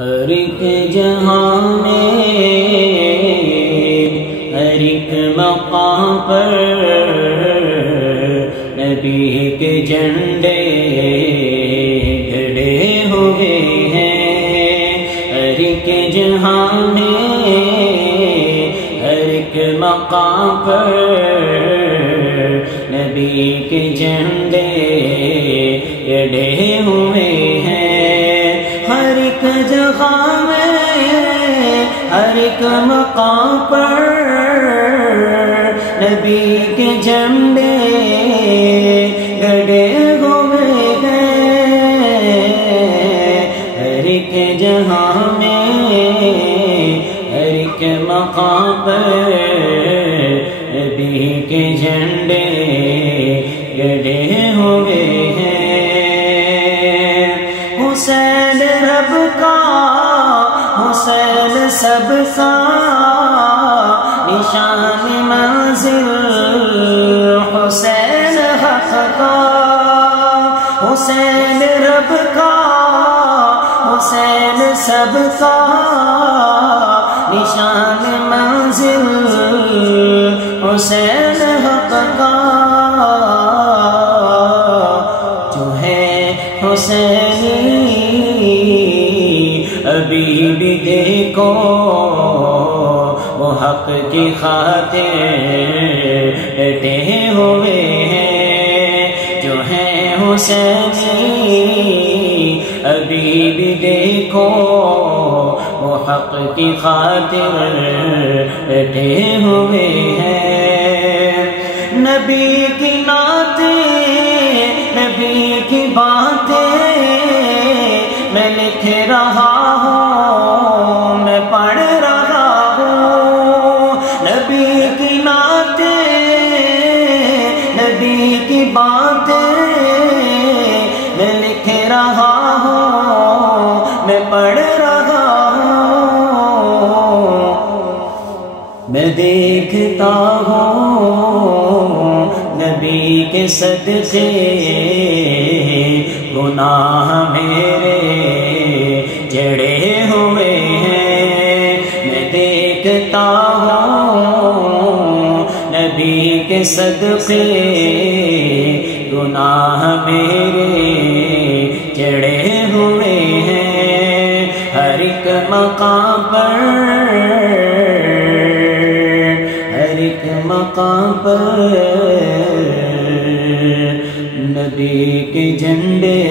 ہر ایک جہاں میں ہر ایک مقام پر نبی کے جھنڈے گڑے ہوئے ہیں۔ ہر ایک جہاں میں ہر ایک مقام پر نبی کے جھنڈے گڑے ہوئے ہیں۔ ہر ایک جگہ میں ہر ایک مقام پر نبی کے جھنڈے گڑے ہوئے ہیں۔ ہر ایک جہاں میں ہر ایک مقام پر نبی کے جھنڈے گڑے ہوئے ہیں۔ حسین رب کا حسین سب کا نشان منزل، حسین حق کا حسین رب کا حسین سب کا نشان منزل، حسین حق کا جو ہے حسینی ابھی بھی دیکھو، وہ حق کی خاطر ڈٹے ہوئے ہیں۔ جو ہے حسینی ابھی بھی دیکھو، وہ حق کی خاطر ڈٹے ہوئے ہیں۔ نبی کی نعتیں نبی کی باتیں میں لکھ رہا ہوں، میں پڑھ رہا ہوں۔ نبی کی نعتیں نبی کی باتیں میں لکھ رہا ہوں، میں پڑھ رہا ہوں۔ میں دیکھتا ہوں نبی کے صدقے گناہ میرے جڑے ہوئے ہیں۔ میں دیکھتا ہوں نبی کے صدقے گناہ میرے جڑے ہوئے ہیں۔ ہر ایک مقام پر ہر ایک مقام پر نبی کے جھنڈے